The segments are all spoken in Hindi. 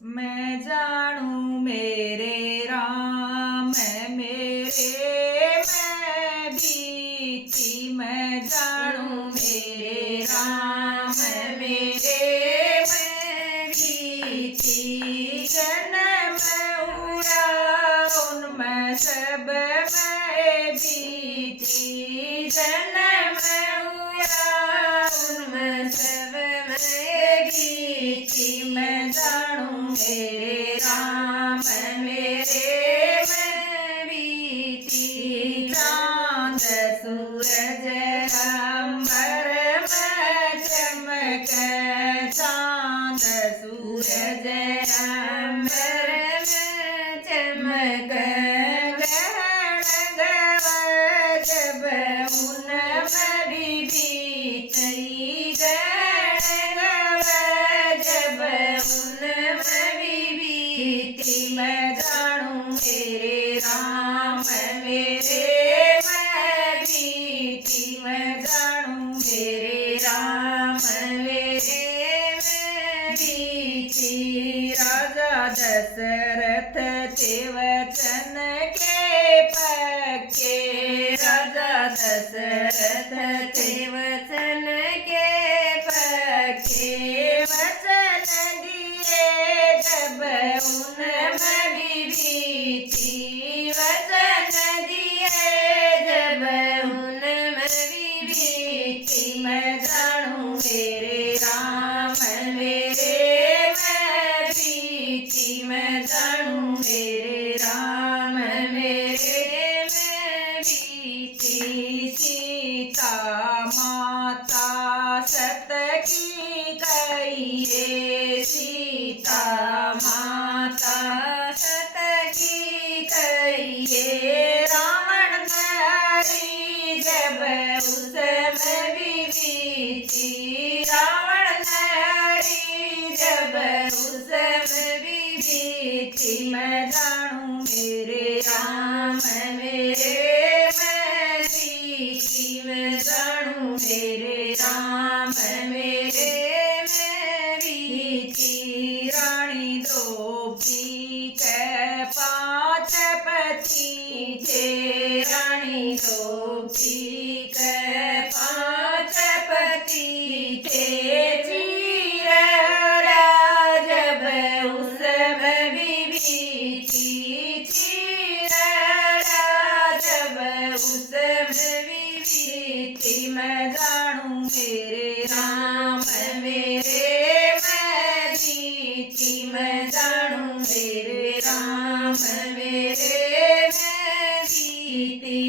मैं जानूं मेरे राम मैं बीती। मैं जानूं मेरे राम मैं बीती। जन्म हुआ उनमें सब मैं बीती। जन्म हुआ उनमें सब मैं बीती। मैं जानूं मेरे राम मैं बीती। चांद सूरज अंबर में चमके। चांद सूरज अंबर में चमके। ग्रहण गए जब उनमें भी बीती। ग्रहण गए जब उनमें भी बीती। मैं जानूं मेरे राम मैं बीती। मैं जानूं मेरे राम मैं बीती। राजा दशरथ थे वचन के पक्के। राजा दशरथ थे वचन के पक्के। वचन दिए जब उनमें भी बीती। वचन दिए जब उनमें भी बीती। मैं जानूं मेरे राम मैं बीती। मैं जानूं मेरे राम मैं बीती। सीता माता सत की कहिए। सीता माता सत की कहिए। रावण नारी जब उसमें भी बीती। रावण नारी जब उसमें भी बीती। मैं जानूं मेरे राम मैं बीती। मैं जानूं मेरे राम मैं बीती। रानी द्रौपदी के 5 पति थे। रानी द्रौपदी के 5 पति थे। चीर जब उसमें भी बीती। चीर जब उसमें भी बीती। मैं जानूं मेरे राम मैं बीती। मैं जानूं मेरे राम मैं बीती।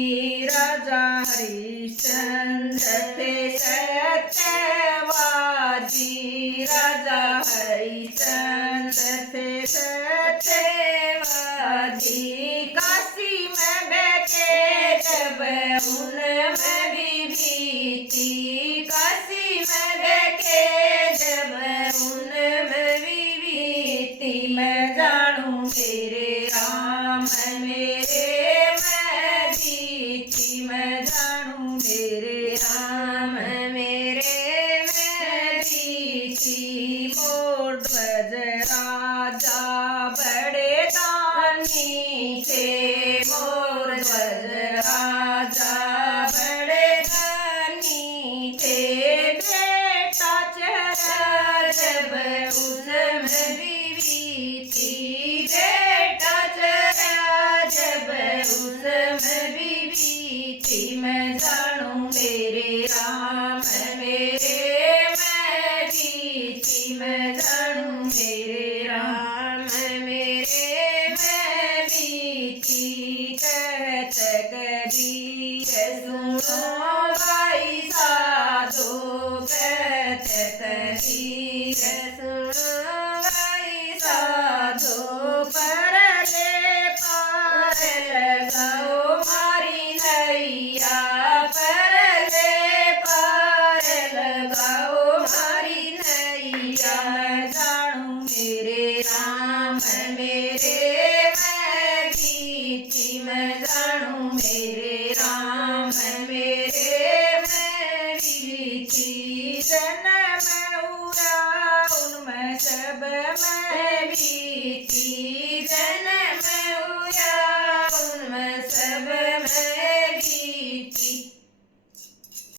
राजा हरिश्चंद्र थे सत्यवादी। राजा हरिश्चंद्र थे सत्यवादी। काशी में बैठे जब उनमें भी बीती। काशी में बैठे जब उनमें भी बीती। मैं जानूं मेरे राम मैं बीती। मैं जानूं मेरे राम मैं बीती। मोर ध्वज राजा बड़े दानी थे। मोर ध्वज राजा बड़े दानी थे। बेटा चरा जब उसमें भी बीती। बेटा चरा जब उसमें भी बीती। मैं जानूं मेरे राम मैं बीती। मैं जानूं मेरे राम मैं बीती। कहत कबीर सुनो भाई साधो। कहत कबीर सुनो भाई साधो। परले पार लगाओ मारी नैया। परले पार लगाओ मारी नैया। मैं जानूं मेरे राम मैं बीती। मैं जानूं मेरे राम मैं बीती। जन्म हुआ उनमें उनमें सब में बीती जन्म हुआ उनमें सब में बीती